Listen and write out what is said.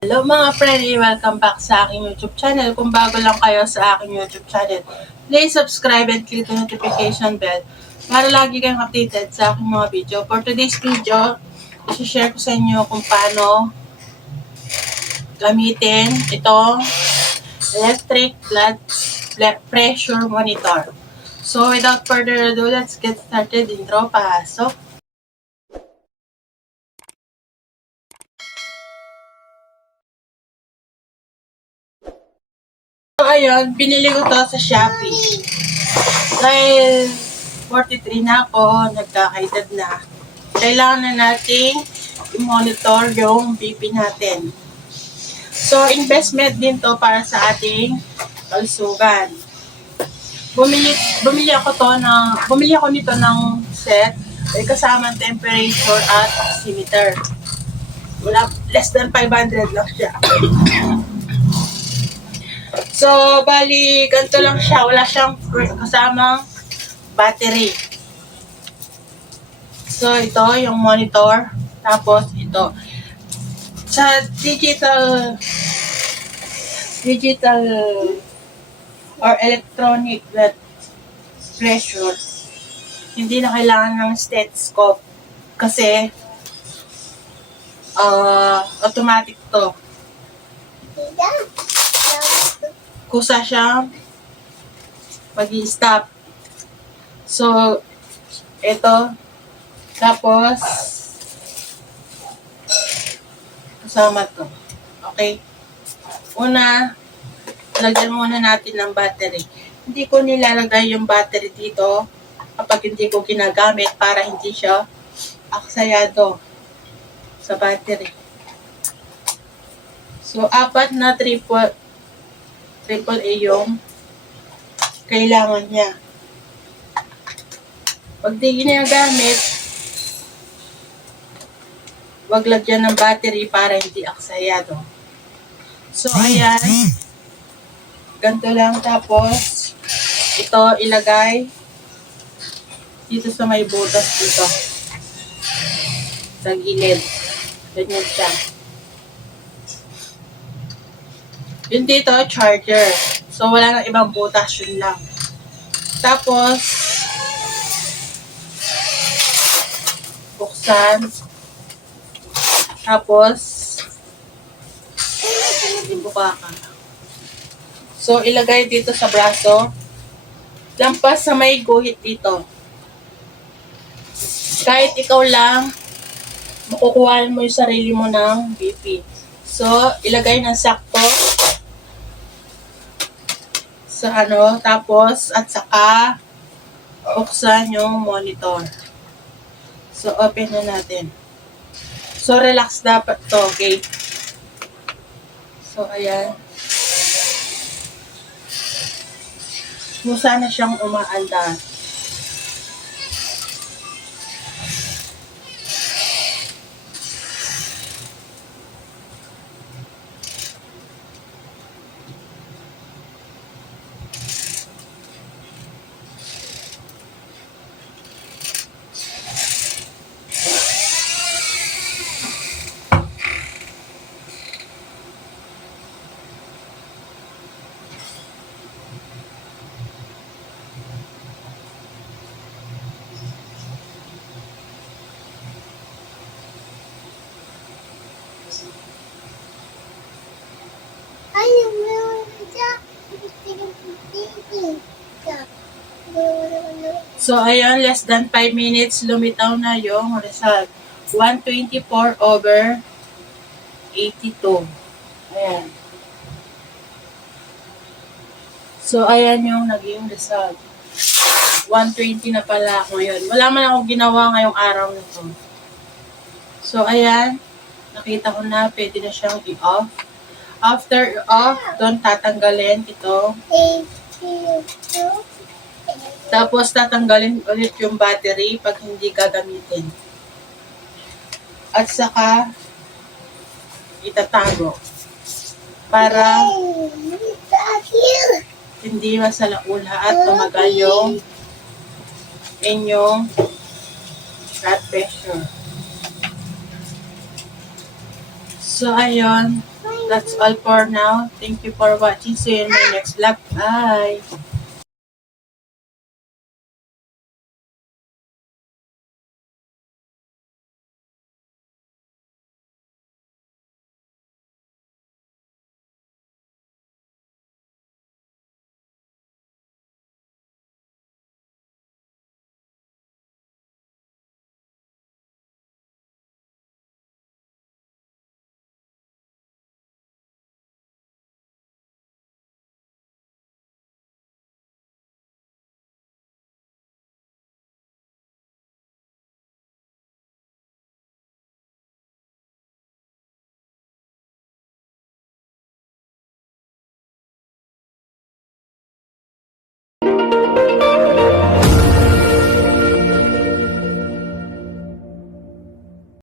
Hello mga friend, welcome back sa aking YouTube channel. Kung bago lang kayo sa aking YouTube channel, please subscribe and click the notification bell para lagi kayong updated sa aking mga video. For today's video, i-share ko sa inyo kung paano gamitin itong electric blood pressure monitor. So without further ado, let's get started. Intro, pasok! So, ayun, binili ko to sa Shopee. Dahil 43 na ako, nagkakaedad na. Kailangan na nating i-monitor yung BP natin. So, investment din to para sa ating kalusugan. Bumili ako nito ng set, ay kasama temperature at oximeter. Less than 500 lang siya. So, bali, ganito lang siya. Wala siyang kasamang battery. So, ito yung monitor. Tapos, ito. Sa digital or electronic blood pressure, hindi na kailangan ng stethoscope. Kasi, automatic to. Kusa siyang mag-i-stop. So, ito. Tapos, kasama to. Okay? Una, lagyan muna natin ng battery. Hindi ko nilalagay yung battery dito kapag hindi ko ginagamit para hindi siya aksayado sa battery. So, 4 na triple A yung kailangan niya. Pag di ginagamit, wag lagyan ng battery para hindi aksayado. So, ayan. Ganito lang. Tapos, ito ilagay dito sa may butas dito. Sa gilid. Ganyan siya. Yun dito, charger. So, wala nang ibang butas, yun lang. Tapos, buksan. Tapos, ibuka ka. So, ilagay dito sa braso. Lampas sa may guhit dito. Kahit ikaw lang, makukuhaan mo yung sarili mo ng BP. So, ilagay ng sakto sa tapos at saka buksan yung monitor. So, open na natin. So, relax dapat to, okay? So, ayan. Kusa na siyang umaandar. So, ayan, less than 5 minutes, lumitaw na yung result. 124/82. Ayan. So, ayan yung naging result. 120 na pala ako ngayon. Wala man ako ginawa ngayong araw na to. So, ayan. Nakita ko na, pwede na siyang i-off. After off, doon tatanggalin ito. Tapos tatanggalin ulit yung battery pag hindi gagamitin. At saka itatago para hindi masalaula at tumagal yung inyong blood pressure. So ayun, that's all for now. Thank you for watching. See you in my next vlog. Bye!